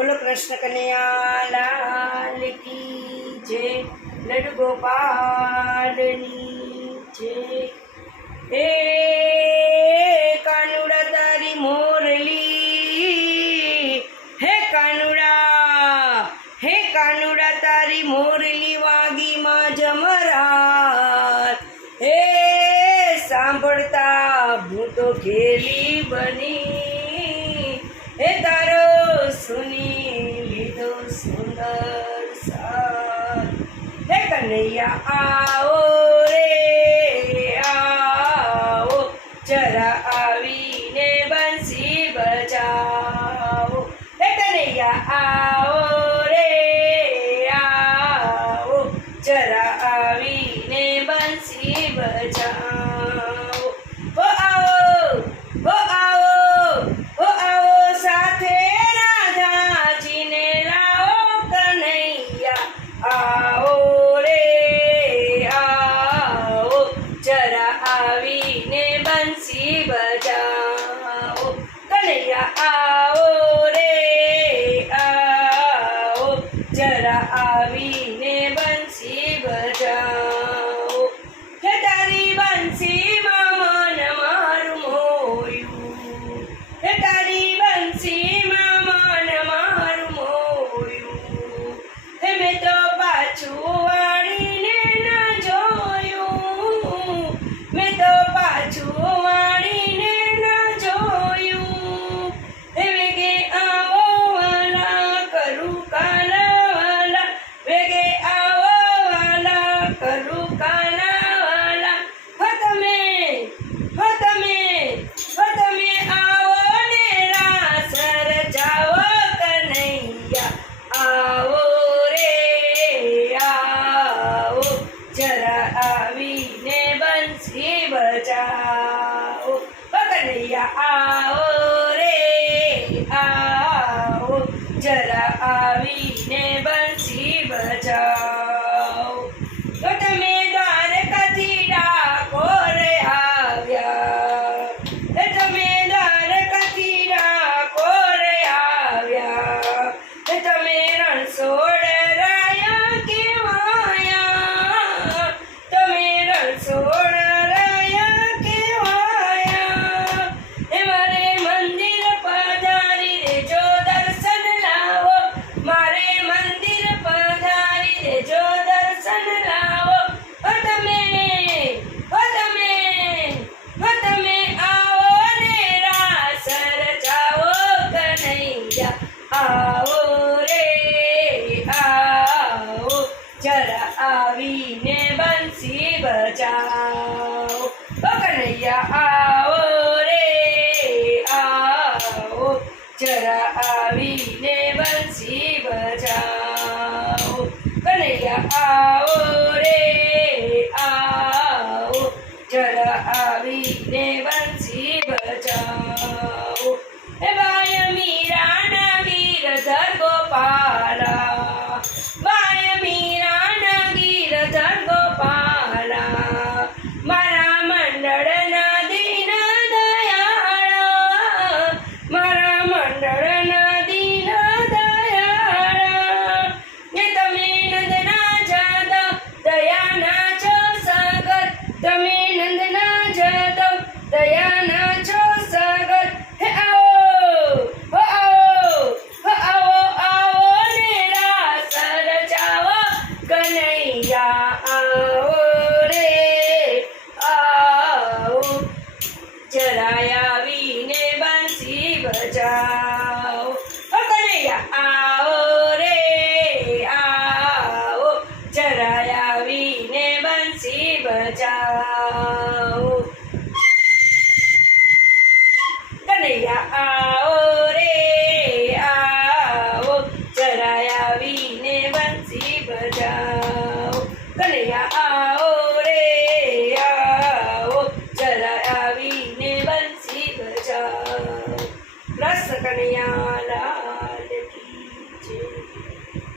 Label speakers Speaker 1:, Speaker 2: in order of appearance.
Speaker 1: બોલો કૃષ્ણ કનૈયા લાલ કી જય. લડુ ગોપાલની જય. એ કાનુડા તારી મોરલી. હે કાનુડા હે કાનુડા તારી મોરલી વાગીમાં જમરાત. હે સાંભળતા હું તો ઘેલી બની. હે તા સુની સુંદર સાથ હે કનૈયા આવો રે આવો જરા આવીને બંસી બજાવો હે કનૈયા આ uh, મારા આવીને બંસી બજાઓ પકડૈયા આવો રે આવો. જરા આવીને બંસી બજાઓ આવો રે, આવો. જરા આવીને બંસી બજાવો ઓ કનૈયા આવો રે, આવો. જરા આવીને બંસી બજાવો કનૈયા આવો રે કનૈયા આવો રે, આવો. જરાય આવીને બંસી બજાવો. ઓ કનૈયા આવો રે, આવો. જરાય આવીને બંસી બજાવો.